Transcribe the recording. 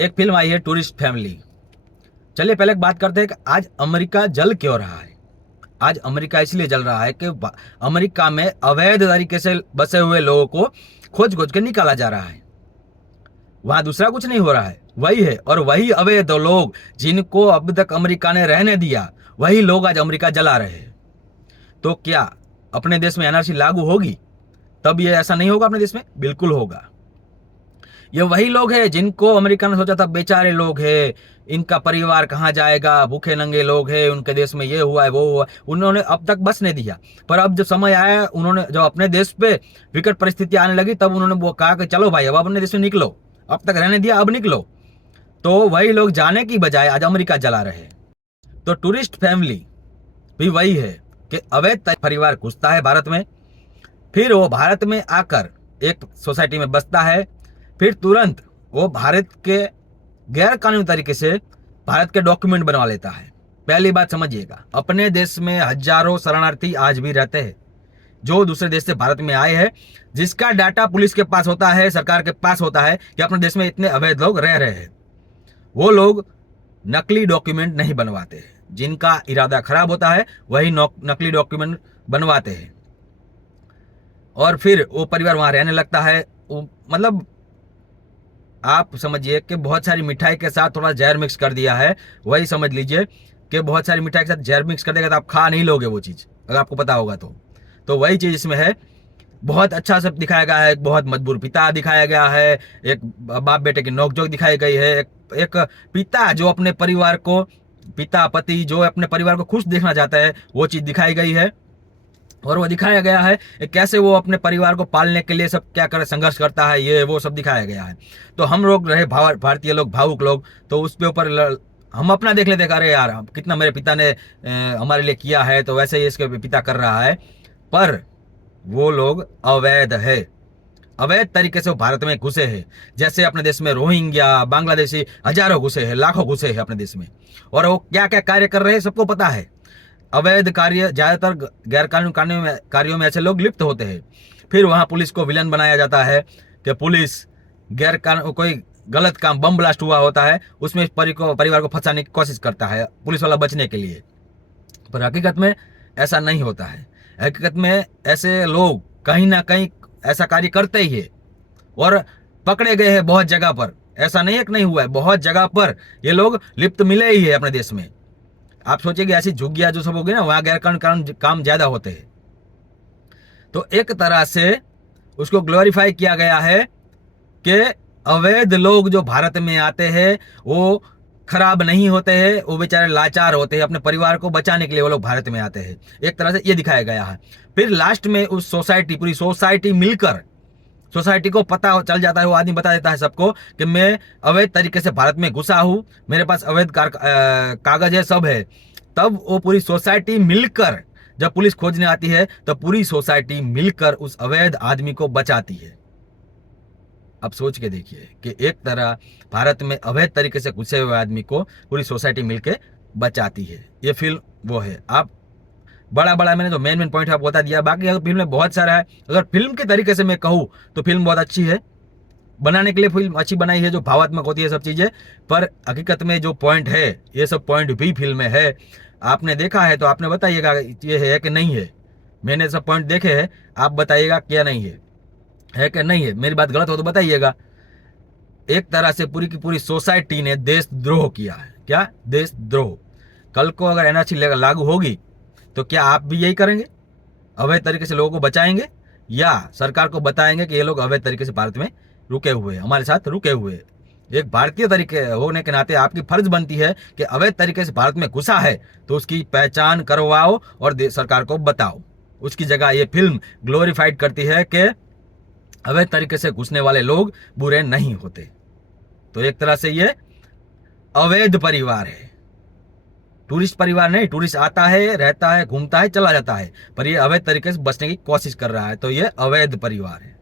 एक फिल्म आई है tourist family. चलिए पहले एक बात करते हैं कि आज अमेरिका जल क्यों रहा है। आज अमेरिका इसलिए जल रहा है कि अमेरिका में अवैध तरीके से बसे हुए लोगों को खोज खोज के निकाला जा रहा है। वहां दूसरा कुछ नहीं हो रहा है, वही है। और वही अवैध लोग जिनको अब तक अमेरिका ने रहने दिया, वही लोग आज अमेरिका जला रहे हैं। तो क्या अपने देश में एनआरसी लागू होगी तब ये ऐसा नहीं होगा? अपने देश में बिल्कुल होगा। ये वही लोग हैं जिनको अमेरिका ने सोचा था बेचारे लोग हैं, इनका परिवार कहाँ जाएगा, भूखे नंगे लोग हैं, उनके देश में ये हुआ है वो हुआ, उन्होंने अब तक बसने दिया। पर अब जब समय आया, उन्होंने जब अपने देश पे विकट परिस्थिति आने लगी, तब उन्होंने वो कहा कि चलो भाई अब अपने देश में निकलो, अब तक रहने दिया अब निकलो। तो वही लोग जाने की बजाय आज अमेरिका जला रहे। तो टूरिस्ट फैमिली भी वही है कि अवैध परिवार घुसता है भारत में, फिर वो भारत में आकर एक सोसाइटी में बसता है, फिर तुरंत वो भारत के गैर कानूनी तरीके से भारत के डॉक्यूमेंट बनवा लेता है। पहली बात समझिएगा, अपने देश में हजारों शरणार्थी आज भी रहते हैं जो दूसरे देश से भारत में आए हैं, जिसका डाटा पुलिस के पास होता है, सरकार के पास होता है कि अपने देश में इतने अवैध लोग रह रहे हैं। वो लोग नकली डॉक्यूमेंट नहीं बनवाते हैं। जिनका इरादा खराब होता है वही नकली डॉक्यूमेंट बनवाते हैं और फिर वो परिवार वहां रहने लगता है। मतलब आप समझिए कि बहुत सारी मिठाई के साथ थोड़ा जहर मिक्स कर दिया है। वही समझ लीजिए कि बहुत सारी मिठाई के साथ जहर मिक्स कर देगा तो आप खा नहीं लोगे वो चीज़, अगर आपको पता होगा तो वही चीज़ इसमें है। बहुत अच्छा सब दिखाया गया है, एक बहुत मजबूर पिता दिखाया गया है, एक बाप बेटे की नोकझोंक दिखाई गई है, एक पिता जो अपने परिवार को, पिता पति जो अपने परिवार को खुश देखना चाहता है, वो चीज़ दिखाई गई है। और वो दिखाया गया है कैसे वो अपने परिवार को पालने के लिए सब क्या कर संघर्ष करता है, ये वो सब दिखाया गया है। तो हम लोग रहे भारतीय लोग, भावुक लोग, तो उसके ऊपर हम अपना देख लेते, अरे यार कितना मेरे पिता ने हमारे लिए किया है, तो वैसे ही इसके पिता कर रहा है। पर वो लोग अवैध है, अवैध तरीके से वो भारत में घुसे हैं। जैसे अपने देश में रोहिंग्या, बांग्लादेशी हजारों घुसे हैं, लाखों घुसे हैं अपने देश में, और वो क्या क्या कार्य कर रहे हैं सबको पता है। अवैध कार्य, ज्यादातर गैर कानूनी कार्यों में ऐसे लोग लिप्त होते हैं। फिर वहां पुलिस को विलन बनाया जाता है कि पुलिस गैर कानून, कोई गलत काम, बम ब्लास्ट हुआ होता है, उसमें परिवार को फंसाने की कोशिश करता है पुलिस वाला बचने के लिए। पर हकीकत में ऐसा नहीं होता है। हकीकत में ऐसे लोग कहीं ना कहीं ऐसा कार्य करते ही है और पकड़े गए हैं बहुत जगह पर। ऐसा नहीं है कि नहीं हुआ है, बहुत जगह पर ये लोग लिप्त मिले ही है अपने देश में। आप सोचिए ऐसी झुग्गियां जो सब होगी ना, वहां गैर कानूनी काम ज्यादा होते हैं। तो एक तरह से उसको ग्लोरीफाई किया गया है कि अवैध लोग जो भारत में आते हैं वो खराब नहीं होते हैं, वो बेचारे लाचार होते हैं, अपने परिवार को बचाने के लिए वो लोग भारत में आते हैं। एक तरह से ये दिखाया गया है। फिर लास्ट में उस सोसाइटी, पूरी सोसाइटी मिलकर, सोसाइटी को पता चल जाता है, वो आदमी बता देता है सबको कि मैं अवैध तरीके से भारत में घुसा हूं, मेरे पास अवैध कागज है, सब है। तब वो पूरी सोसाइटी मिलकर, जब पुलिस खोजने आती है तो पूरी सोसाइटी मिलकर उस अवैध आदमी को बचाती है। अब सोच के देखिए कि एक तरह भारत में अवैध तरीके से घुसे हुए आदमी को पूरी सोसाइटी मिलकर बचाती है। ये फिल्म वो है। आप बड़ा मैंने जो मेन पॉइंट आपको बता दिया, बाकी अगर फिल्म में बहुत सारा है। अगर फिल्म के तरीके से मैं कहूँ तो फिल्म बहुत अच्छी है, बनाने के लिए फिल्म अच्छी बनाई है, जो भावात्मक होती है सब चीजें। पर हकीकत में जो पॉइंट है, ये सब पॉइंट भी फिल्म में है। आपने देखा है तो आपने बताइएगा ये है कि नहीं है। मैंने सब पॉइंट देखे हैं, आप बताइएगा क्या नहीं है कि नहीं है। मेरी बात गलत हो तो बताइएगा। एक तरह से पूरी की पूरी सोसाइटी ने देशद्रोह किया है। क्या देशद्रोह? कल को अगर एनआरसी लागू होगी तो क्या आप भी यही करेंगे? अवैध तरीके से लोगों को बचाएंगे या सरकार को बताएंगे कि ये लोग अवैध तरीके से भारत में रुके हुए हैं, हमारे साथ रुके हुए हैं? एक भारतीय तरीके होने के नाते आपकी फर्ज बनती है कि अवैध तरीके से भारत में घुसा है तो उसकी पहचान करवाओ और सरकार को बताओ। उसकी जगह ये फिल्म ग्लोरीफाइड करती है कि अवैध तरीके से घुसने वाले लोग बुरे नहीं होते। तो एक तरह से ये अवैध परिवार है, टूरिस्ट परिवार नहीं। टूरिस्ट आता है, रहता है, घूमता है, चला जाता है, पर ये अवैध तरीके से बचने की कोशिश कर रहा है, तो ये अवैध परिवार है।